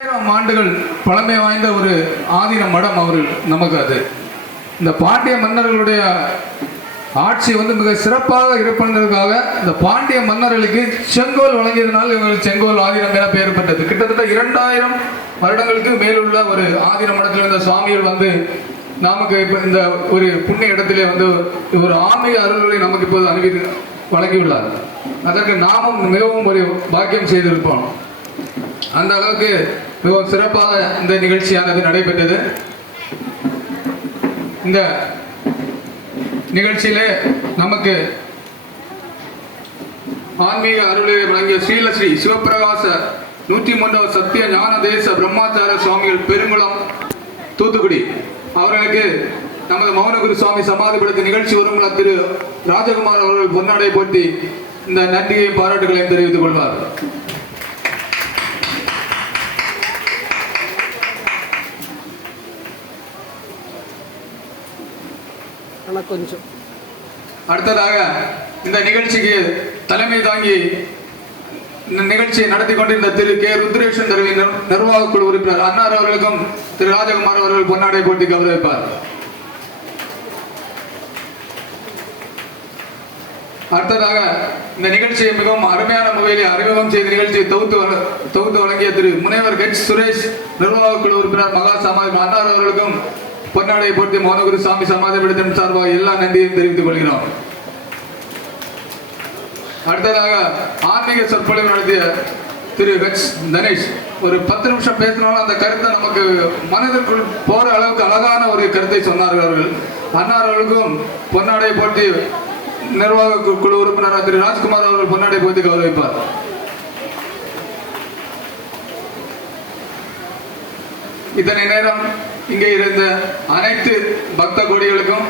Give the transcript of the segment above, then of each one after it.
ஆண்டுகள் பழமை வாய்ந்த ஒரு ஆதீன மடம் அவர்கள் நமக்கு. அது இந்த பாண்டிய மன்னர்களுடைய ஆட்சி மிக சிறப்பாக இருப்பதற்காக இந்த பாண்டிய மன்னர்களுக்கு செங்கோல் வழங்கியதனால் இவர்கள் செங்கோல் ஆதீனம் என பெயர் பெற்றது. கிட்டத்தட்ட 2000 வருடங்களுக்கு மேலுள்ள ஒரு ஆதீன மடத்தில் இந்த சுவாமிகள் நமக்கு இப்போ இந்த ஒரு புண்ணிய இடத்திலே ஒரு ஆன்மீக அருள்களை நமக்கு இப்போது வழங்கியுள்ளார். அதற்கு நாமும் மிகவும் ஒரு பாக்கியம் செய்திருப்போம். அந்த அளவுக்கு மிகவும் சிறப்பாக இந்த நிகழ்ச்சியானது நடைபெற்றது. இந்த நிகழ்ச்சியிலே நமக்கு ஆன்மீக அருளை வழங்கிய ஸ்ரீ சிவபிரகாச 103வது சத்திய ஞான தேச பிரம்மாச்சார சுவாமிகள் பெருங்குளம் தூத்துக்குடி அவர்களுக்கு நமது மௌனகுரு சுவாமி சமாதிப்படுத்த நிகழ்ச்சி வருமுள்ள திரு ராஜகுமார் அவர்கள் பொன்னாடை போட்டி இந்த நன்றியை பாராட்டுகளையும் தெரிவித்துக் கொள்வார். அடுத்ததாக இந்த நிகழ்ச்சிக்கு தலைமை தாங்கி இந்த நிகழ்ச்சியை நடத்தி கொண்டிருந்த திரு கே ருத்ரேஷன் நிர்வாக குழு உறுப்பினர் அன்னார் அவர்களுக்கும் திரு ராஜகுமார் அவர்கள் பொன்னாடை போட்டி கௌரவிப்பார். அடுத்ததாக இந்த நிகழ்ச்சியை மிகவும் அருமையான முறையில் அறிமுகம் செய்த நிகழ்ச்சியை தொகுத்து வழங்கிய திரு முனைவர் ஹெச் சுரேஷ் நிர்வாக குழு உறுப்பினர் மகா சமாதி அன்னார் அவர்களுக்கும் பொன்னாடை போட்டி மௌனகுரு சாமி சமாதிபீடத்தின் சார்பாக எல்லா நன்றியையும் தெரிவித்துக் கொள்கிறோம். அடுத்ததாக ஆன்மீக சொற்பொழிவு நடத்திய திரு ஹெச் தனேஷ் ஒரு 10 நிமிஷம் பேசினாலும் அந்த கருத்தை நமக்கு மனதிற்குள் போற அளவுக்கு அழகான ஒரு கருத்தை சொன்னார்கள் அவர்கள். அன்னார் அவர்களுக்கும் பொன்னாடை போட்டி நிர்வாக குழு உறுப்பினர் திரு ராஜ்குமார் அவர்கள் பொன்னாடை போட்டி கௌரவிப்பார். இத்தனை நேரம் இங்கே இருந்த அனைத்து பக்த கொடிகளுக்கும்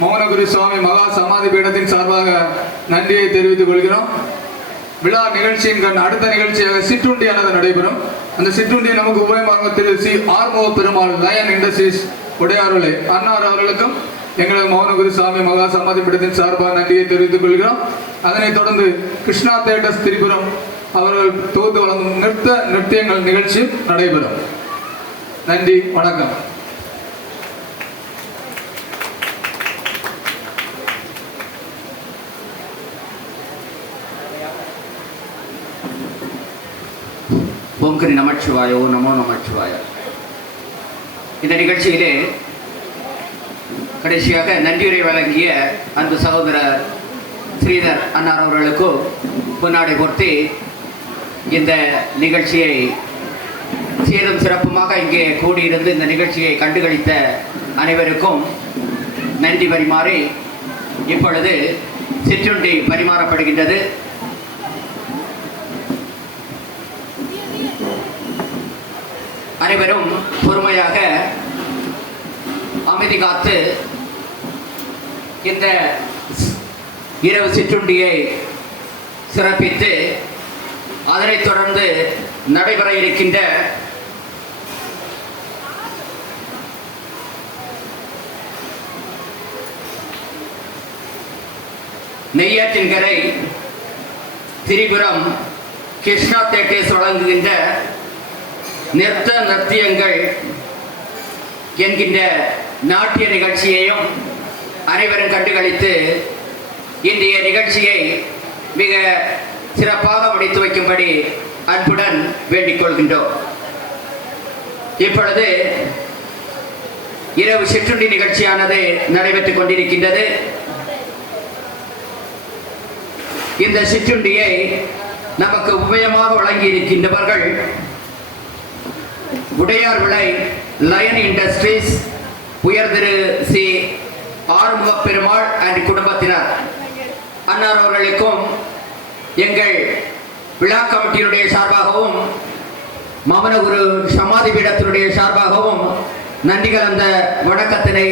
மௌனகுரு சுவாமி மகா சமாதி பீடத்தின் சார்பாக நன்றியை தெரிவித்துக் கொள்கிறோம். விழா நிகழ்ச்சியின் அடுத்த நிகழ்ச்சியாக சிற்றுண்டியானது நடைபெறும். அந்த சிற்றுண்டியை நமக்கு உபயமாக திரு சி ஆர்முக பெருமாள் லயன் இண்டஸ்ட்ரீஸ் உடையார்களை அன்னார் அவர்களுக்கும் எங்களது மௌனகுரு சுவாமி மகா சமாதி பீடத்தின் சார்பாக நன்றியை தெரிவித்துக் கொள்கிறோம். அதனைத் தொடர்ந்து கிருஷ்ணா தேட்டர்ஸ் திரிபுரம் அவர்கள் தொகுத்து வழங்கும் நிறுத்தியங்கள் நிகழ்ச்சி நடைபெறும். நன்றி, வணக்கம். ஓம் கிரி நமச்சிவாய, ஓ நமோ நமச்சிவாய. இந்த நிகழ்ச்சியிலே கடைசியாக நன்றியுரை வழங்கிய அன்பு சகோதரர் ஸ்ரீதர் அன்னார் அவர்களுக்கு பொன்னாடை போர்த்தி இந்த நிகழ்ச்சியை சீரும் சிறப்புமாக இங்கே கூடியிருந்து இந்த நிகழ்ச்சியை கண்டுகளித்த அனைவருக்கும் நன்றி பரிமாறி இப்பொழுது சிற்றுண்டி பரிமாறப்படுகின்றது. அனைவரும் பொறுமையாக அமைதி காத்து இந்த இரவு சிற்றுண்டியை சிறப்பித்து அதனைத் தொடர்ந்து நடைபெற இருக்கின்ற நெய்யாற்றின்கரை திரிபுரம் கிருஷ்ணா தேட்டர்ஸ் வழங்குகின்ற நிறுத்தியங்கள் என்கின்ற நாட்டிய நிகழ்ச்சியையும் அனைவரும் கண்டுகளித்து இன்றைய நிகழ்ச்சியை மிக சிறப்பாக முடித்து வைக்கும்படி அன்புடன் வேண்டிக் கொள்கின்றோம். இப்பொழுது இரவு சிற்றுண்டி நிகழ்ச்சியானது நடைபெற்றுக் கொண்டிருக்கின்றது. இந்த சிற்றுண்டியை நமக்கு உபயமாக வழங்கி இருக்கின்றவர்கள் உடையார் விளை லயன் இண்டஸ்ட்ரீஸ் உயர் திரு சி ஆறுமுக பெருமாள் அண்ட் குடும்பத்தினர் அன்னார் அவர்களுக்கும் எங்கள் விழா கமிட்டியினுடைய சார்பாகவும் மௌனகுரு சமாதி பீடத்தினுடைய சார்பாகவும் நன்றி கலந்த வணக்கத்தினை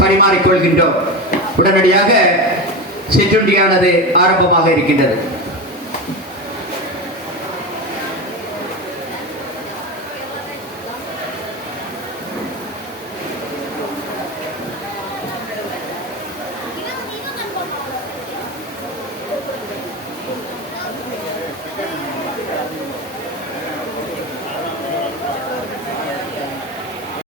பரிமாறிக்கொள்கின்றோம். உடனடியாக சிற்றுண்டியானது ஆரம்பமாக இருக்கின்றது.